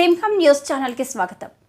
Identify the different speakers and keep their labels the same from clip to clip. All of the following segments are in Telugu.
Speaker 1: सिंह न्यूज़ चैनल के स्वागतम।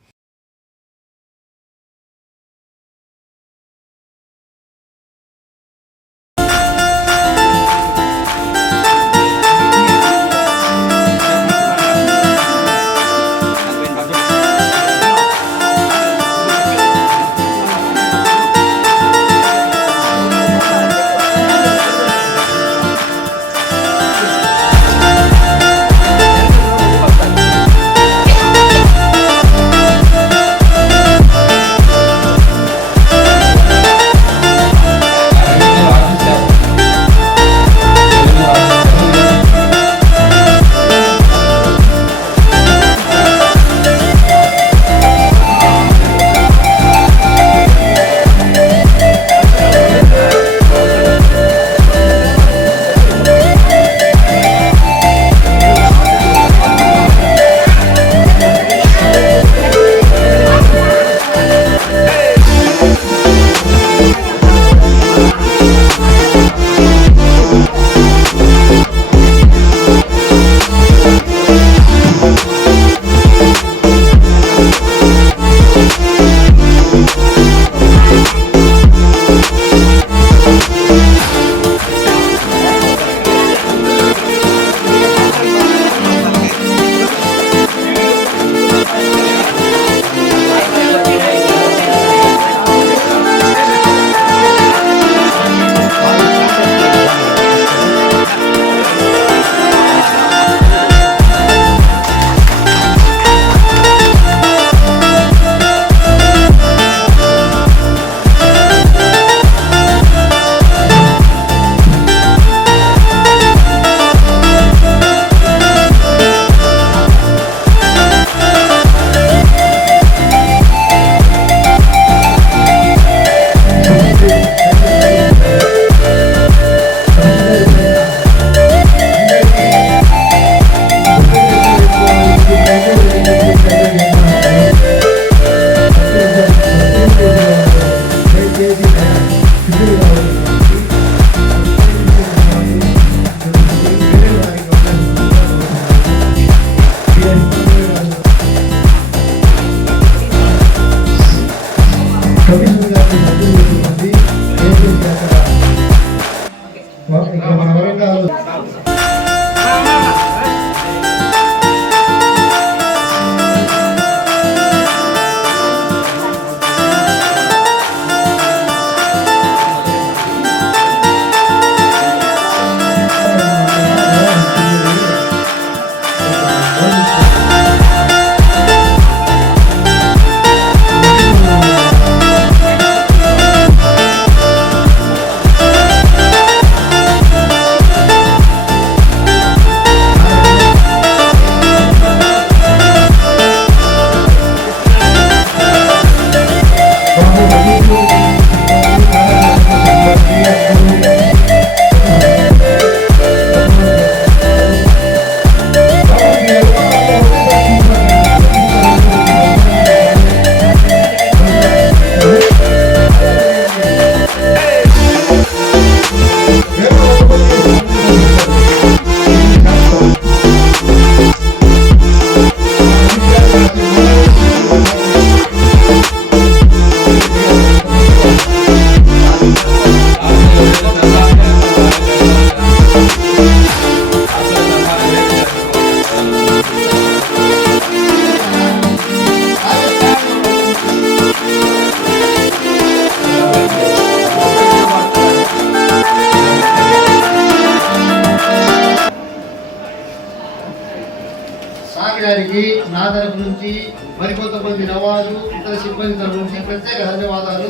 Speaker 1: నుంచి మరికొంతమంది నవాజు ఇతర సిబ్బంది తరపు నుంచి ప్రత్యేక ధన్యవాదాలు.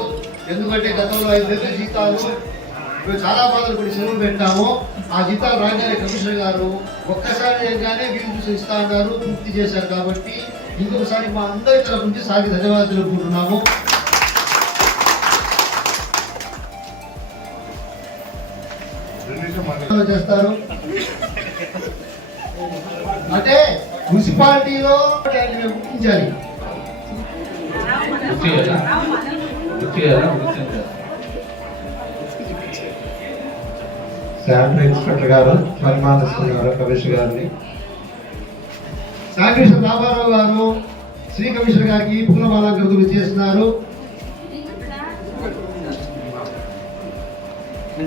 Speaker 1: ఎందుకంటే గతంలో ఐదు నెలల జీతాలు మేము చాలా బాధలు పడి సెలవు పెట్టాము. ఆ జీతాలు రాగానే కమిషనర్ గారు ఒక్కసారి చేయగానే వీలు చూసి ఇస్తా అన్నారు పూర్తి చేశారు కాబట్టి ఇంకొకసారి మా అందరి తరపు నుంచి సాగి ధన్యవాదాలు తెలుపుకుంటున్నాము. చేస్తారు. అంటే మున్సిపాలిటీలో గుర్తించాలి
Speaker 2: శానిటరీ ఇన్స్పెక్టర్ గారు పరిమాణిస్తున్నారు కమిషనర్ గారిని.
Speaker 1: సాగేశ్వర రామారావు గారు శ్రీ కమిషనర్ గారికి పూలమాలంకరణలు చేస్తున్నారు.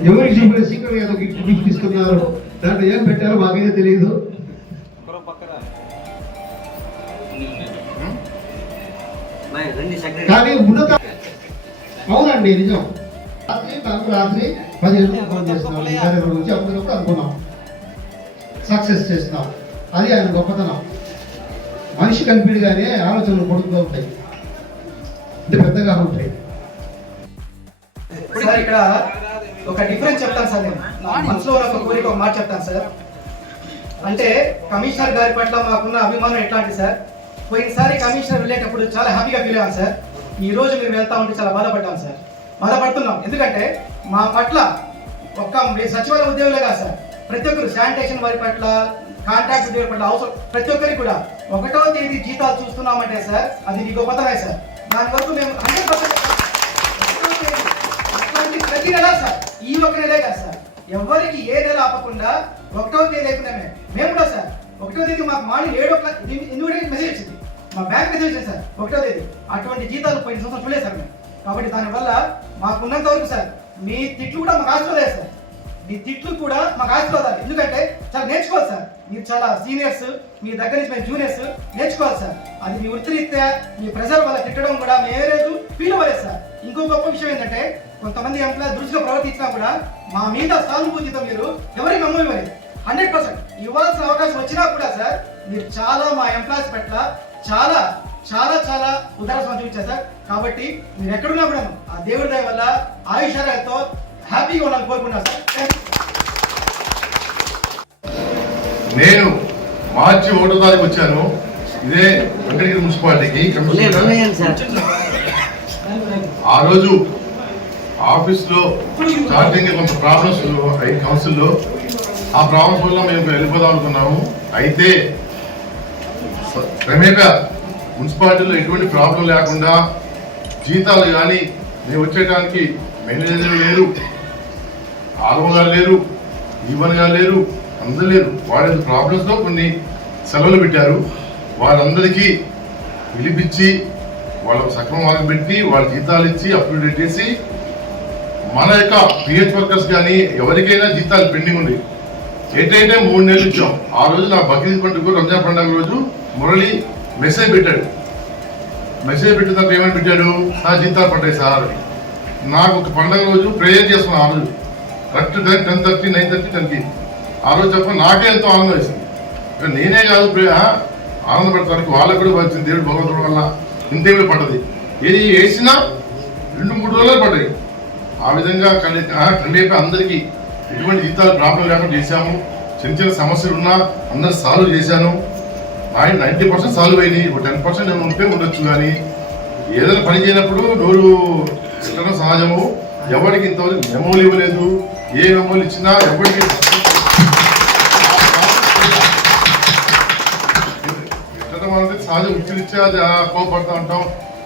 Speaker 1: ఎవరికి చెప్పిన సీక్రెట్ గిఫ్ట్ గిఫ్ట్ ఇస్తున్నారు దాంట్లో ఏం పెట్టారో మాకైతే తెలియదు. కానీ అవునండి నిజం. రాత్రి నాకు రాత్రి పది గంటలకు ఫోన్ చేస్తున్నాం. అప్పటికప్పుడు అనుకున్నాం. సక్సెస్ చేస్తున్నాం. అది ఆయన గొప్పతనం. మనిషి కనిపించగానే ఆలోచనలు పొడుగుతూ ఉంటాయి. అంటే పెద్దగా ఉంటాయి.
Speaker 2: సార్ ఇక్కడ ఒక డిఫరెన్స్ చెప్తాను సార్ నేను. నా మనసులో ఒక కోరిక ఒక మాట చెప్తాను సార్. అంటే కమిషనర్ గారి పట్ల మాకున్న అభిమానం ఎట్లాంటి సార్? పోయినసారి కమిషనర్ వెళ్ళేటప్పుడు చాలా హ్యాపీగా ఫీల్ అయ్యాను సార్. ఈ రోజు మేము వెళ్తా ఉంటే చాలా బాధపడ్డాం సార్. బాధపడుతున్నాం. ఎందుకంటే మా పట్ల ఒక్క సచివాలయ ఉద్యోగులే కాదు సార్. ప్రతి ఒక్కరు శానిటేషన్ వారి పట్ల కాంట్రాక్ట్ ఉద్యోగుల పట్ల అవసరం. ప్రతి ఒక్కరికి కూడా ఒకటో తేదీ జీతాలు చూస్తున్నామంటే సార్ అది మీ గొప్పతనే సార్. దాని వరకు మేము హండ్రెడ్ ప్రతి నెల సార్ ఈ ఒక నెలే కాదు సార్. ఎవరికి ఏ నెల ఆపకుండా ఒకటో తేదీ అయిపోయినామే. మేము కూడా సార్ ఒకటో తేదీ మాకు మార్నింగ్ ఏడో క్లాక్ ఇన్విటేషన్ మెసేజ్ వచ్చింది. మా బ్యాంక్ మెసేజ్ సార్ ఒకటో తేదీ అటువంటి జీతాలు పోయిన సంవత్సరం చూడలేదు సార్ మేము కాబట్టి దానివల్ల మాకున్నంత వరకు సార్ మీ తిట్లు కూడా మాకు ఆశీర్వాదాలు సార్. మీ తిట్లు కూడా మాకు ఆశీర్వాదాలు. ఎందుకంటే చాలా నేర్చుకోవాలి సార్. మీరు చాలా సీనియర్స్ మీ దగ్గర నుంచి మేము జూనియర్స్ నేర్చుకోవాలి సార్. అది మీ వృత్తిరీత్యా మీ ప్రజల వల్ల తిట్టడం కూడా మేమే లేదు ఫీల్ అవ్వలేదు సార్. ఇంకో గొప్ప విషయం ఏంటంటే కొంతమంది ఎంప్లాయ్ దృష్టిలో ప్రవర్తించినా కూడా మా మీద సానుభూతితో మీరు ఎవరికి నమ్మ ఇవ్వలేదు హండ్రెడ్ పర్సెంట్ ఇవ్వాల్సిన అవకాశం వచ్చినా కూడా సార్ మీరు చాలా మా ఎంప్లాయీస్ పట్ల చాలా చాలా చాలా ఉదాహరణ చూపించారు సార్. కాబట్టి మీరు ఎక్కడున్నా కూడా ఆ దేవుడి దయ వల్ల ఆయుషాలతో హ్యాపీగా ఉండాలని కోరుకుంటున్నాను సార్.
Speaker 3: నేను మార్చి ఒకటో తారీఖు వచ్చాను. ఇదే వెంకటగిరి మున్సిపాలిటీకి. ఆ రోజు ఆఫీస్లో స్టార్టింగ్ కొంత ప్రాబ్లమ్స్ అయ్యి కౌన్సిల్లో. ఆ ప్రాబ్లమ్స్ వల్ల మేము వెళ్ళిపోదాం అనుకున్నాము. అయితే క్రమేప మున్సిపాలిటీలో ఎటువంటి ప్రాబ్లం లేకుండా జీతాలు కానీ మేము వచ్చేటానికి మేనేజర్ లేరు ఆర్ఓ గారు లేరు ఈవన్ గారు లేరు అందరు లేరు. వాళ్ళ ప్రాబ్లమ్స్తో కొన్ని సెలవులు పెట్టారు. వాళ్ళందరికీ పిలిపించి వాళ్ళకు సక్రమంగా పెట్టి వాళ్ళ జీతాలు ఇచ్చి అప్డేట్ చేసి మన యొక్క పిహెచ్ వర్కర్స్ కానీ ఎవరికైనా జీతాలు పెండింగ్ ఉంది. ఏంటంటే మూడు నెలలు ఇచ్చాం. ఆ రోజు నా బక్రీద్ పండుగ రంజాన్ పండుగ రోజు మురళి మెసేజ్ పెట్టాడు. మెసేజ్ పెట్టిన తర్వాత ఏమని పెట్టాడు? సార్ జీతాలు పడ్డాయి సార్. నాకు ఒక పండగ రోజు ప్రేయర్ చేస్తున్నాను ఆ రోజు. Correct time ten thirty nine thirty టెన్కి. ఆ రోజు చెప్ప నాకే ఎంతో ఆనందం వేసింది. ఇక నేనే కాదు ప్రే ఆనందపడటానికి వాళ్ళకు కూడా వచ్చింది. దేవుడు భగవంతుడు వల్ల ఇంతేమి పడ్డది. ఏది వేసినా రెండు మూడు రోజులే పడ్డాయి. ఆ విధంగా కలి అందరికీ ఎటువంటి జీతాలు ప్రాబ్లం లేకుండా చేశాము. చిన్న చిన్న సమస్యలు ఉన్నా అందరు సాల్వ్ చేశాను. ఆయన నైంటీ పర్సెంట్ సాల్వ్ అయినాయి. ఒక టెన్ పర్సెంట్ ఏమైనా ఉంటే ఉండొచ్చు కానీ ఏదైనా పని చేయనప్పుడు నోరు ఇష్టం సహజము. ఎవరికి ఇంతవరకు మెమోలు ఇవ్వలేదు. ఏ మెమోలు ఇచ్చినా ఎవరికి ఇష్టం అనేది సహజం. ఇచ్చినిచ్చే అది ఆ కోపడతా ఉంటాం.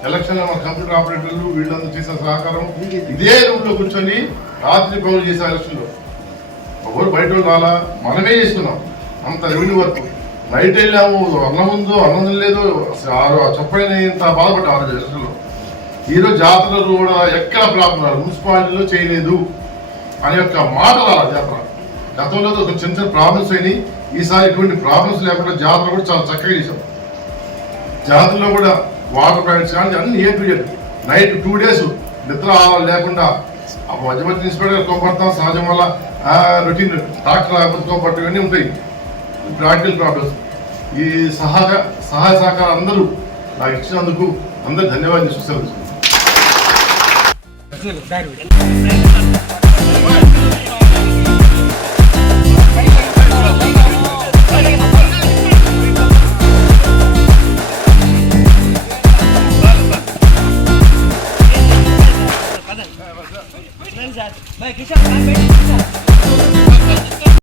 Speaker 3: ఎలక్షన్ మన కంప్యూటర్ ఆపరేటర్లు వీళ్ళందరూ చేసిన సహకారం. ఇదే రూమ్లో కూర్చొని రాత్రి పౌరులు చేసే ఎలక్షన్లో. ఎవరు బయట వాళ్ళు రాలా? మనమే చేస్తున్నాం. అంత రెవెన్యూ వర్క్. నైట్ వెళ్ళాము అన్నం ఉందో అన్నం లేదు చెప్పలేని ఇంత బాధపడ్డాం ఆరు రోజు ఈరోజు జాతరలు కూడా ఎక్కడ ప్రాబ్లం రాదు మున్సిపాలిటీలో చేయలేదు అనే యొక్క మాట రాదు జాతర. గతంలో ఒక చిన్న చిన్న ప్రాబ్లమ్స్ అయినాయి ఈసారి ఇటువంటి ప్రాబ్లమ్స్ లేకుండా జాతర కూడా చాలా చక్కగా చేసాం జాతరలో కూడా వాటర్ ప్యాకెట్స్ కానీ అన్ని ఏ టు ఎడ్ నైట్ టూ డేస్ నిద్ర ఆహారం లేకుండా ఆ మధ్య మధ్య ఇన్స్పెక్టర్ కోపడతాం సహజం వల్ల రొటీన్ డాక్టర్ రాకపోతే కోపడటం ఇవన్నీ ఉంటాయి. Practical problems. ఈ సహాయ సహాయ సహకారం అందరూ నాకు ఇచ్చినందుకు అందరు ధన్యవాదాలు చూస్తారు